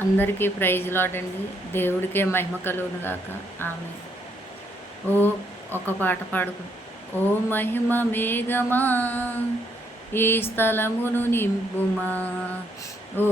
అందరికీ ప్రైజ్ లాడండి దేవుడికే మహిమ కలుగును గాక. ఆమె ఓ ఒక పాట పాడుకు. ఓ మహిమ మేఘమా ఈ స్థలమును నింపుమా. ఓ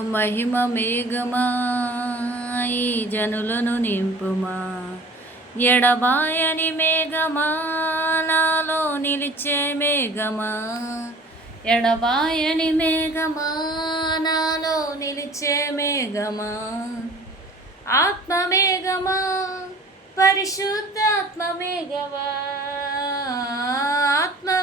మహిమ మేఘమా ఈ జనులను నింపుమా. ఎడబాయని మేఘమా నాలో నిలిచే మేఘమా. ఎడబాయని మేఘమా నాలో నిలిచే మేఘమా. ఆత్మమేఘమా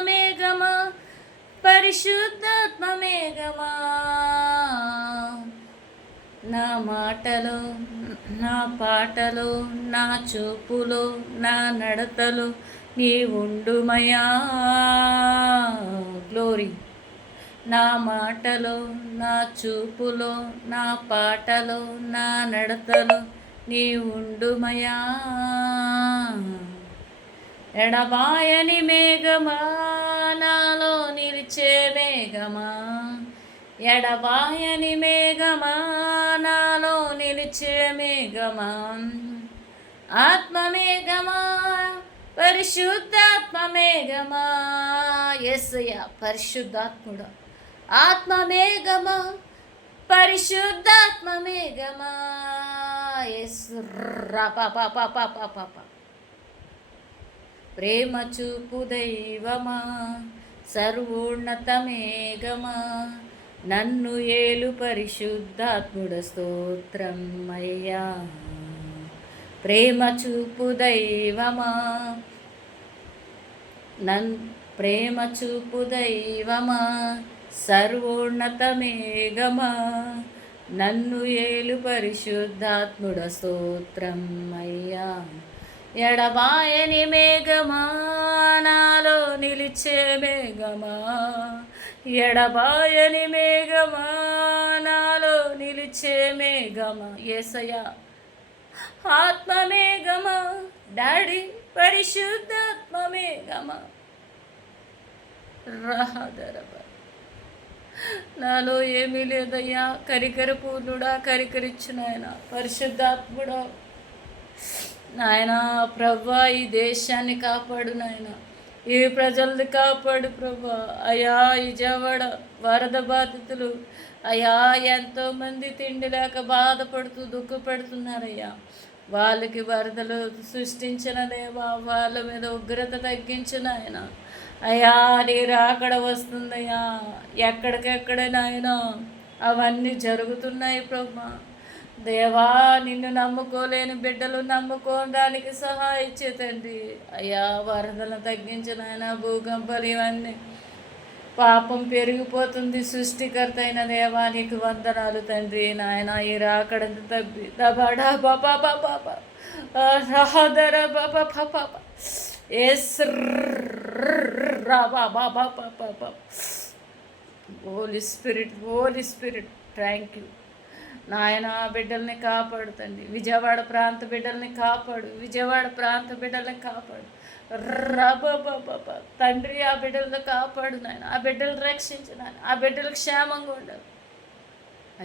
మేఘమా పరిశుద్ధాత్మ మేఘమా. నా మాటలు నా పాటలు నా చూపులో నా నడతలు నీ ఉండుమయా గ్లోరీ నా మాటలో నా చూపులో నా పాటలో నా నడతలో నీ ఉండుమయా ఎడబాయని మేఘమా నాలో నిలిచే మేఘమా. ఎడబాయని మేఘమా నాలో నిలిచే మేఘమా. ఆత్మమేఘమా పరిశుద్ధాత్మమేఘమా ఎస్య పరిశుద్ధాత్ముడు. ఆత్మమేఘమా పరిశుద్ధాత్మమేఘమా ఎస్ పాప ప్రేమ చూపు దైవమా సర్వోన్నతమేఘమా నన్ను ఏలు పరిశుద్ధాత్ముడ స్తోత్రమయ్యా. ప్రేమ చూపు దైవమా నన్ ప్రేమ చూపు దైవమా. సర్వోన్నతమేఘమా నన్ను ఏలు పరిశుద్ధాత్ముడ స్తోత్రం అయ్యా ఎడబాయని మేఘమా నాలో నిలిచే మేఘమా. ఎడబాయని మేఘమా నాలో నిలిచే మేఘమా. ఏసయ్యా ఆత్మమేఘమా డాడీ పరిశుద్ధాత్మమేఘమా రహదరబ నాలో ఏమీ లేదయ్యా. కరికర పూర్ణుడా కరికరించు నాయన పరిశుద్ధాత్ముడా. నాయన ప్రభా ఈ దేశాన్ని కాపాడు నాయన. ఈ ప్రజల్ని కాపాడు ప్రభా అయా విజయవాడ వరద బాధితులు. అయా ఎంతోమంది తిండి లేక బాధపడుతూ దుఃఖపడుతున్నారయ్యా. వాళ్ళకి వరదలు సృష్టించిన దేవా వాళ్ళ మీద ఉగ్రత తగ్గించిన ఆయన అయ్యా నీ రాకడ వస్తుందయ్యా. ఎక్కడికెక్కడ నాయన? అవన్నీ జరుగుతున్నాయి ప్రభా. దేవా నిన్ను నమ్ముకోలేని బిడ్డలు నమ్ముకోవడానికి ఇచ్చే తండ్రి. అయ్యా వరదలను తగ్గించిన ఆయన భూకంపాలు ఇవన్నీ. పాపం పెరిగిపోతుంది సృష్టికర్త అయిన దేవానికి వందనాలు తండ్రి. నాయన ఈ రాకడ తబ్బి దబడా బాబా బాబా రహదర బాబా పాప ఎస్ రా బాబా బాబా holy spirit holy spirit thank you నాయన బిడ్డల్ని కాపాడుతండి. విజయవాడ ప్రాంత బిడ్డల్ని కాపాడు. విజయవాడ ప్రాంత బిడ్డల్ని కాపాడు. రబబబ తండ్రి ఆ బిడ్డలను కాపాడు నాయన. ఆ బిడ్డలు రక్షించు నాయన. ఆ బిడ్డలు క్షేమంగా ఉండవు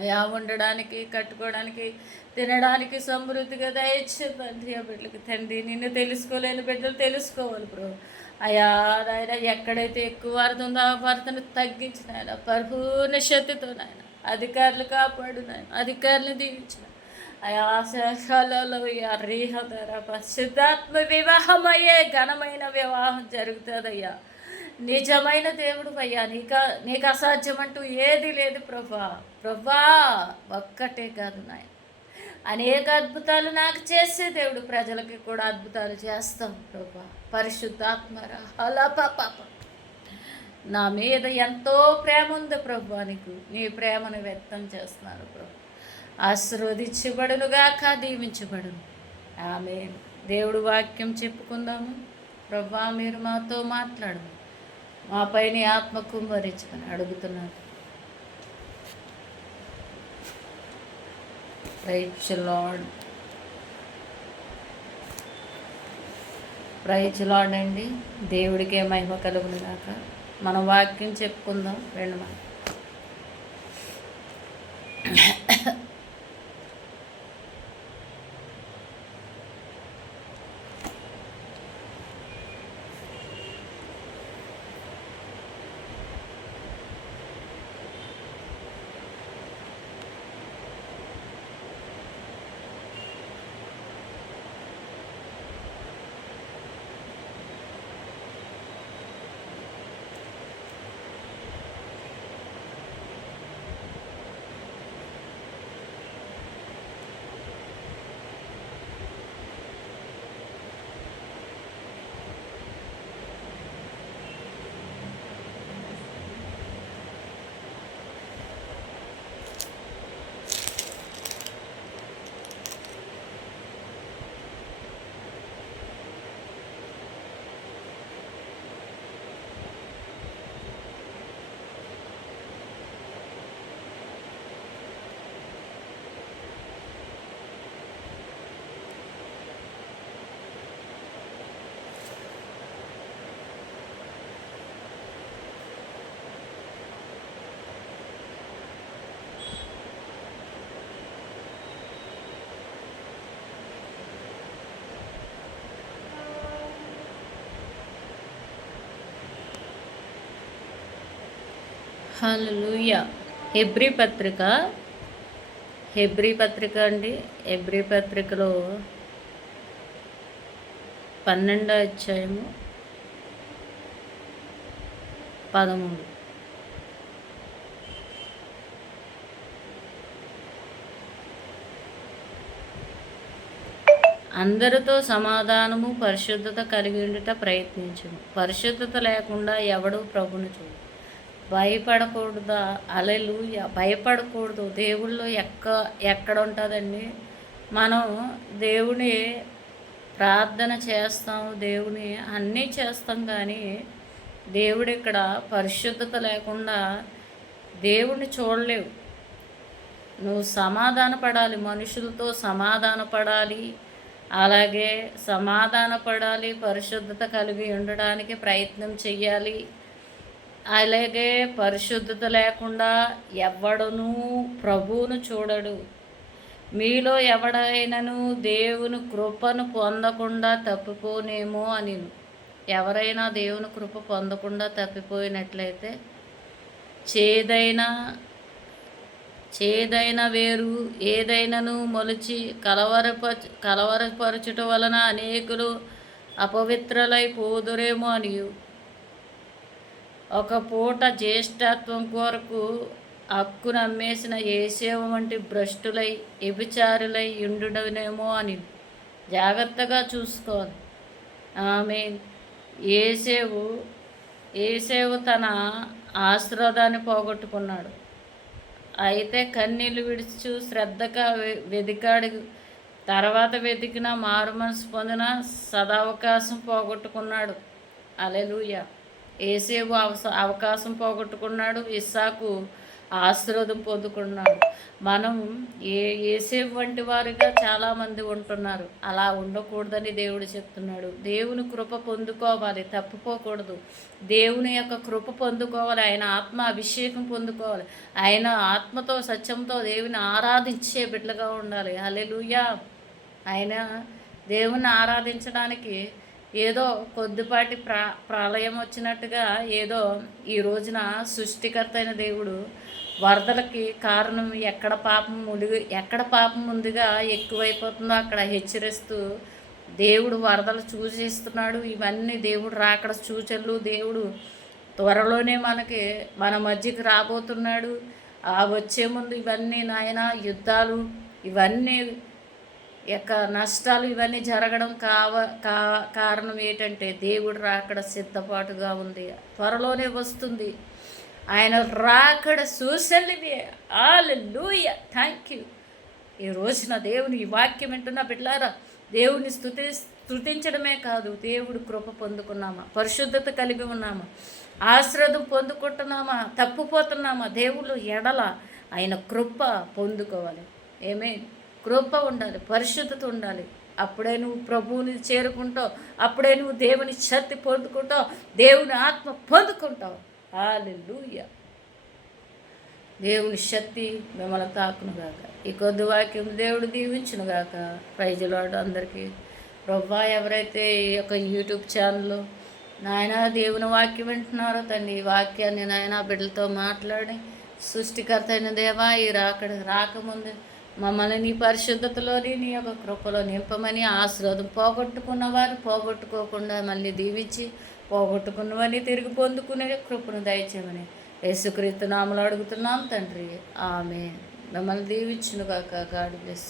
అయా ఉండడానికి కట్టుకోవడానికి తినడానికి సమృద్ధిగా దయచే తండ్రి ఆ బిడ్డలకి. తండ్రి నిన్ను తెలుసుకోలేని బిడ్డలు తెలుసుకోవాలి బ్రో అయా నాయన ఎక్కడైతే ఎక్కువ వరద ఉందో ఆ వరదను తగ్గించిన ఆయన పరిపూర్ణ శక్తితో నాయన. అధికారులు కాపాడు నాయన. అధికారులు దీవించిన అయా శేషాలలో రీహధర పరిశుద్ధాత్మ వివాహం అయ్యే ఘనమైన వివాహం జరుగుతుందయ్యా. నిజమైన దేవుడు అయ్యా. నీక నీకు అసాధ్యం అంటూ ఏది లేదు ప్రభా. ప్రభా ఒక్కటే కాదు నాయన. అనేక అద్భుతాలు నాకు చేసే దేవుడు ప్రజలకి కూడా అద్భుతాలు చేస్తాం ప్రభా. పరిశుద్ధాత్మరా. అలా పాప నా మీద ఎంతో ప్రేమ ఉంది ప్రభా నీకు. నీ ప్రేమను వ్యక్తం చేస్తున్నాను ప్రభు. ఆశీర్వదించబడునుగాక దీవించబడును. ఆమె దేవుడు వాక్యం చెప్పుకుందాము. ప్రభా మీరు మాతో మాట్లాడు మా పైన ఆత్మ కుమ్మరించుకొని అడుగుతున్నాను ప్రైజ్ లాడ్ ప్రైజ్ లాడ్ అండి. దేవుడికే మహిమ కలుగునిగాక మనం వాక్యం చెప్పుకుందాం. రెండు మనం హల్లెలూయ. హెబ్రీ పత్రిక. హెబ్రీ పత్రిక అండి. హెబ్రీ పత్రికలో పన్నెండో అధ్యాయము పదమూడు. అందరితో సమాధానము పరిశుద్ధత కలిగి ఉండుట ప్రయత్నించము. పరిశుద్ధత లేకుండా ఎవడు ప్రభుని చూడు భయపడకూడదా? అలలు భయపడకూడదు. దేవుళ్ళు ఎక్క ఎక్కడ ఉంటుందండి మనం దేవుని ప్రార్థన చేస్తాము దేవుని అన్నీ చేస్తాం కానీ దేవుడు ఇక్కడ పరిశుద్ధత లేకుండా దేవుణ్ణి చూడలేవు. నువ్వు సమాధాన పడాలి మనుషులతో సమాధాన పడాలి అలాగే సమాధాన పడాలి పరిశుద్ధత కలిగి ఉండడానికి ప్రయత్నం చెయ్యాలి. అలాగే పరిశుద్ధత లేకుండా ఎవడనూ ప్రభువును చూడడు. మీలో ఎవడైనను దేవుని కృపను పొందకుండా తప్పిపోనేమో అని. ఎవరైనా దేవుని కృప పొందకుండా తప్పిపోయినట్లయితే చేదైనా చేదైన వేరు ఏదైనను మొలిచి కలవరప కలవరపరచుట వలన అనేకులు అపవిత్రలై పోదురేమో ఒక పూట జ్యేష్ఠత్వం కొరకు హక్కును అమ్మేసిన ఏసేవ వంటి భ్రష్టులై ఎభిచారులై ఉండునేమో అని జాగ్రత్తగా చూసుకోవాలి ఆమె ఏసేవు ఏసేవు తన ఆశీర్వాదాన్ని పోగొట్టుకున్నాడు. అయితే కన్నీళ్ళు విడిచి శ్రద్ధగా వెదికాడు. తర్వాత వెతికిన మారు మనసు పొందిన సదావకాశం పోగొట్టుకున్నాడు. అలెలుయా ఏసేపు అవకాశం పోగొట్టుకున్నాడు ఇస్సాకు ఆశీర్వాదం పొందుకున్నాడు. మనం ఏ ఏసేపు వంటి వారిగా చాలామంది ఉంటున్నారు. అలా ఉండకూడదని దేవుడు చెప్తున్నాడు. దేవుని కృప పొందుకోవాలి తప్పుకోకూడదు దేవుని యొక్క కృప పొందుకోవాలి ఆయన ఆత్మ అభిషేకం పొందుకోవాలి. ఆయన ఆత్మతో సత్యంతో దేవుని ఆరాధించే బిడ్డలుగా ఉండాలి. అలెలుయా ఆయన దేవుని ఆరాధించడానికి ఏదో కొద్దిపాటి ప్రా ప్రళయం వచ్చినట్టుగా ఏదో ఈ రోజున సృష్టికర్త అయిన దేవుడు వరదలకి కారణం ఎక్కడ పాపం మునిగి ఎక్కడ పాపం ముందుగా ఎక్కువైపోతుందో అక్కడ హెచ్చరిస్తూ దేవుడు వరదలు చూసేస్తున్నాడు. ఇవన్నీ దేవుడు రాకడ సూచనలు. దేవుడు త్వరలోనే మనకి మన మధ్యకి రాబోతున్నాడు. ఆ వచ్చే ముందు ఇవన్నీ నాయన యుద్ధాలు ఇవన్నీ యొక్క నష్టాలు ఇవన్నీ జరగడం కావ కా కారణం ఏంటంటే దేవుడు రాకడ సిద్ధపాటుగా ఉంది. త్వరలోనే వస్తుంది. ఆయన రాకడ సూచనలు ఆల్ లూయ థ్యాంక్ యూ ఈ రోజున దేవుని ఈ వాక్యం వింటున్న బిడ్డారా దేవుని స్థుతి స్థుతించడమే కాదు దేవుడు కృప పొందుకున్నామా? పరిశుద్ధత కలిగి ఉన్నామా? ఆశ్రదం పొందుకుంటున్నామా? తప్పుపోతున్నామా దేవుళ్ళు ఎడల ఆయన కృప పొందుకోవాలి. ఏమే కృప ఉండాలి పరిశుద్ధత ఉండాలి. అప్పుడే నువ్వు ప్రభువుని చేరుకుంటావు అప్పుడే నువ్వు దేవుని శక్తి పొందుకుంటావు దేవుని ఆత్మ పొందుకుంటావు. హాలెలూయ దేవుని శక్తి మిమ్మల్ని తాకును గాక. ఈ కొద్ది వాక్యం దేవుడు దీవించును గాక. ప్రైజులాడు అందరికీ. ప్రభా ఎవరైతే ఈ యొక్క యూట్యూబ్ ఛానల్లో నాయన దేవుని వాక్యం వింటున్నారో తండ్రి ఈ వాక్యాన్ని నాయన బిడ్డలతో మాట్లాడి సృష్టికర్త అయిన దేవా ఈ రాకడ రాకముందు మమ్మల్ని నీ పరిశుద్ధతలోని నీ యొక్క కృపలో నింపమని ఆశీర్వాదం పోగొట్టుకున్న వారు పోగొట్టుకోకుండా మళ్ళీ దీవించి పోగొట్టుకున్నవని తిరిగి పొందుకునే కృపను దయచేయమని యేసుక్రీస్తు నామలు అడుగుతున్నాం తండ్రి. ఆమె మమ్మల్ని దీవించును కాక గాడు బ్లెస్